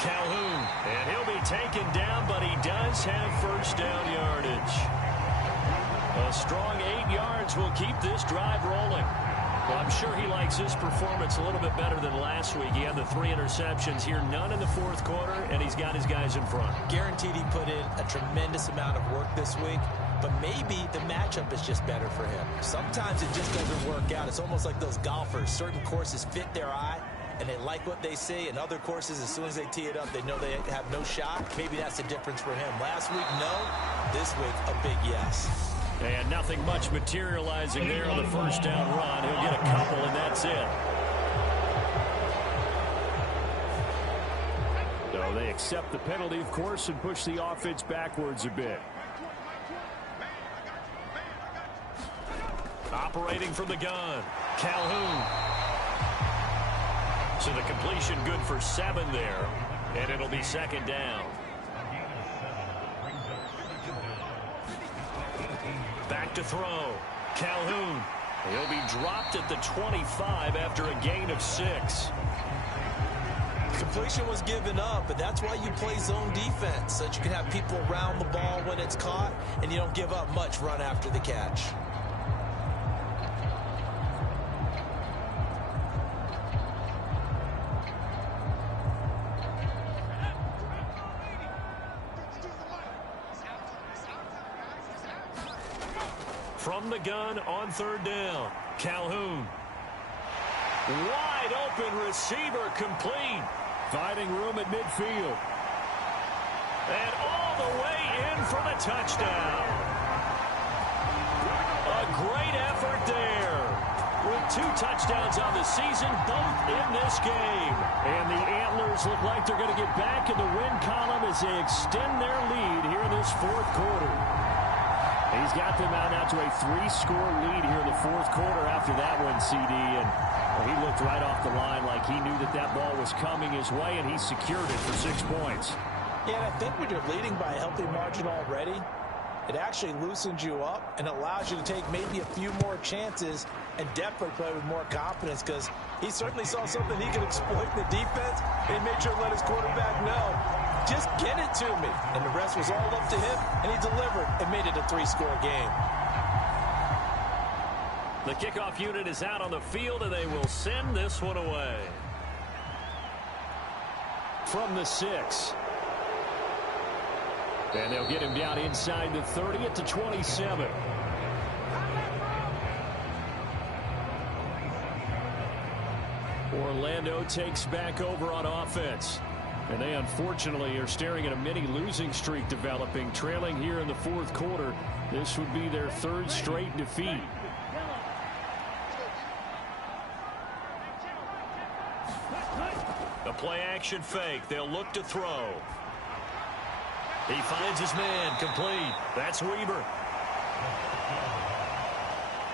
Calhoun. And he'll be taken down, but he does have 1st down yardage. A strong 8 yards will keep this drive rolling. Well, I'm sure he likes his performance a little bit better than last week. He had the 3 interceptions here, none in the 4th quarter, and he's got his guys in front. Guaranteed he put in a tremendous amount of work this week, but maybe the matchup is just better for him. Sometimes it just doesn't work out. It's almost like those golfers. Certain courses fit their eye, and they like what they see, and other courses, as soon as they tee it up, they know they have no shot. Maybe that's the difference for him. Last week, no. This week, a big yes. And nothing much materializing there on the 1st down run. He'll get a couple, and that's it. So they accept the penalty, of course, and push the offense backwards a bit. Operating from the gun, Calhoun. So the completion good for 7 there, and it'll be 2nd down. look to throw. Calhoun. He'll be dropped at the 25 after a gain of 6. Completion was given up, but that's why you play zone defense, so that you can have people around the ball when it's caught, and you don't give up much run after the catch. From the gun on 3rd down, Calhoun. Wide open receiver, complete. Finding room at midfield. And all the way in for the touchdown. A great effort there. With 2 touchdowns on the season, both in this game. And the Antlers look like they're going to get back in the win column as they extend their lead here in this 4th quarter. He's got them out now to a 3-score lead here in the 4th quarter after that one, CD. And he looked right off the line like he knew that that ball was coming his way, and he secured it for 6 points. Yeah, and I think when you're leading by a healthy margin already, it actually loosens you up and allows you to take maybe a few more chances and definitely play with more confidence, because he certainly saw something he could exploit in the defense, and he made sure to let his quarterback know, just get it to me. And the rest was all up to him, and he delivered and made it a 3-score game. The kickoff unit is out on the field, and they will send this one away. From the 6. And they'll get him down inside the 30 at the 27. Orlando takes back over on offense. And they unfortunately are staring at a mini losing streak developing, trailing here in the 4th quarter. This would be their 3rd straight defeat. The play action fake. They'll look to throw. He finds his man, complete. That's Weber.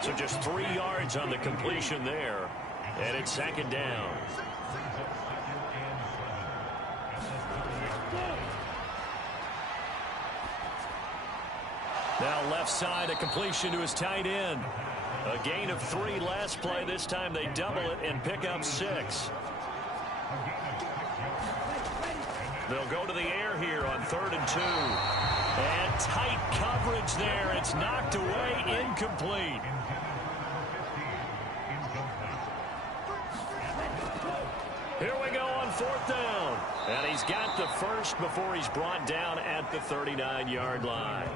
So just 3 yards on the completion there. And it's 2nd down. Now left side, a completion to his tight end. A gain of 3 last play. This time they double it and pick up 6. They'll go to the air here on 3rd and 2. And tight coverage there. It's knocked away, incomplete. Here we go on 4th down. And he's got the first before he's brought down at the 39-yard line.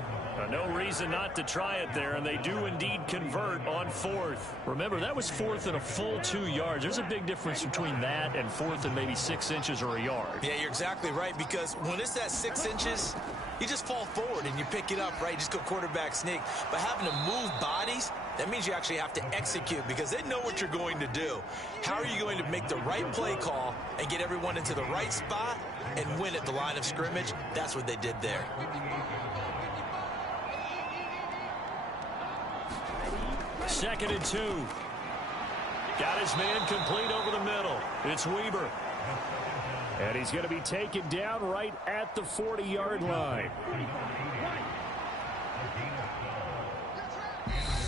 No reason not to try it there, and they do indeed convert on 4th. Remember, that was 4th and a full 2 yards. There's a big difference between that and 4th and maybe 6 inches or a yard. Yeah, you're exactly right, because when it's that 6 inches, you just fall forward and you pick it up, right? You just go quarterback sneak. But having to move bodies, that means you actually have to execute, because they know what you're going to do. How are you going to make the right play call and get everyone into the right spot and win at the line of scrimmage? That's what they did there. 2nd and 2. Got his man complete over the middle. It's Weber. And he's going to be taken down right at the 40-yard line.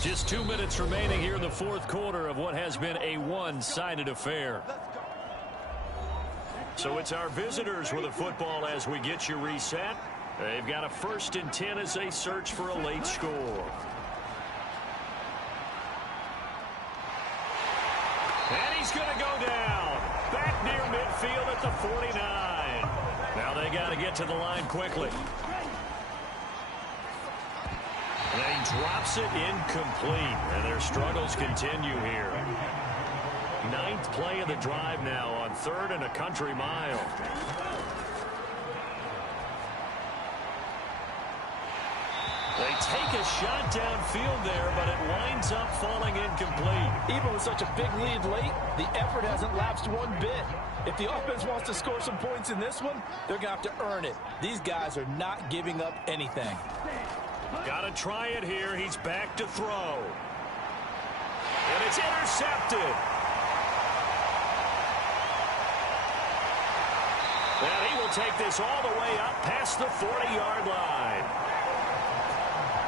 Just 2 minutes remaining here in the 4th quarter of what has been a one-sided affair. So it's our visitors with the football as we get you reset. They've got a 1st and 10 as they search for a late score. And he's going to go down. Back near midfield at the 49. Now they got to get to the line quickly. And he drops it incomplete. And their struggles continue here. 9th play of the drive now on 3rd and a country mile. They take a shot downfield there, but it winds up falling incomplete. Even with such a big lead late, the effort hasn't lapsed one bit. If the offense wants to score some points in this one, they're going to have to earn it. These guys are not giving up anything. Got to try it here. He's back to throw. And it's intercepted. And he will take this all the way up past the 40-yard line.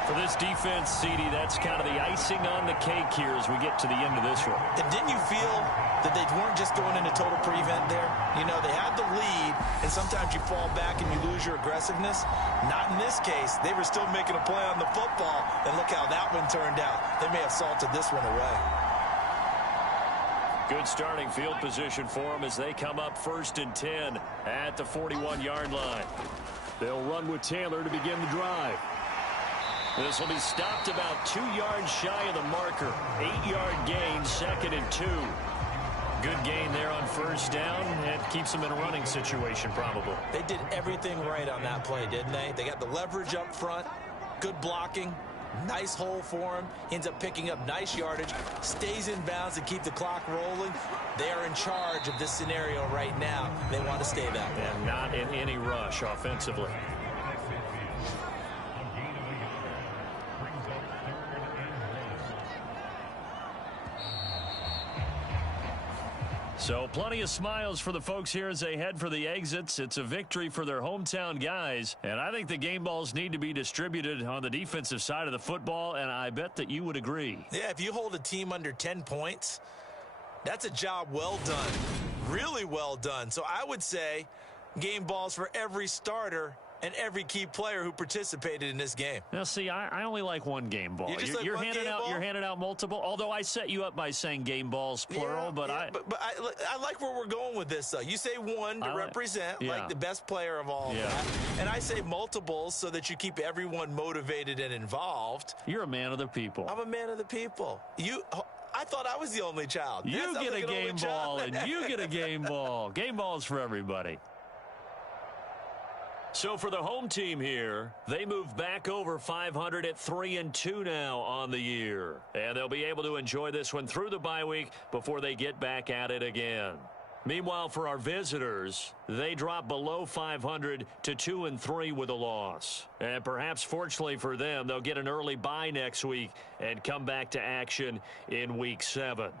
For this defense, CD, that's kind of the icing on the cake here as we get to the end of this one. And didn't you feel that they weren't just going into total prevent there? You know, they had the lead, and sometimes you fall back and you lose your aggressiveness. Not in this case. They were still making a play on the football, and look how that one turned out. They may have salted this one away. Good starting field position for them as they come up 1st and 10 at the 41-yard line. They'll run with Taylor to begin the drive. This will be stopped about 2 yards shy of the marker. 8-yard gain, 2nd and 2. Good gain there on 1st down, and keeps them in a running situation probably. They did everything right on that play, didn't they? They got the leverage up front, good blocking, nice hole for him. He ends up picking up nice yardage, stays in bounds to keep the clock rolling. They are in charge of this scenario right now. They want to stay that way. And not in any rush offensively. So plenty of smiles for the folks here as they head for the exits. It's a victory for their hometown guys. And I think the game balls need to be distributed on the defensive side of the football, and I bet that you would agree. Yeah, if you hold a team under 10 points, that's a job well done. Really well done. So I would say game balls for every starter and every key player who participated in this game. Now, see, I only like one game ball. You're handing out multiple. Although I set you up by saying game balls plural, but I like where we're going with this. Though you say one to represent like the best player of all that, and I say multiples so that you keep everyone motivated and involved. You're a man of the people. I'm a man of the people. I thought I was the only child. You get a game ball, and you get a game ball. Game balls for everybody. So for the home team here, they move back over 500 at 3-2 now on the year. And they'll be able to enjoy this one through the bye week before they get back at it again. Meanwhile, for our visitors, they drop below 500 to 2-3 with a loss. And perhaps fortunately for them, they'll get an early bye next week and come back to action in week 7.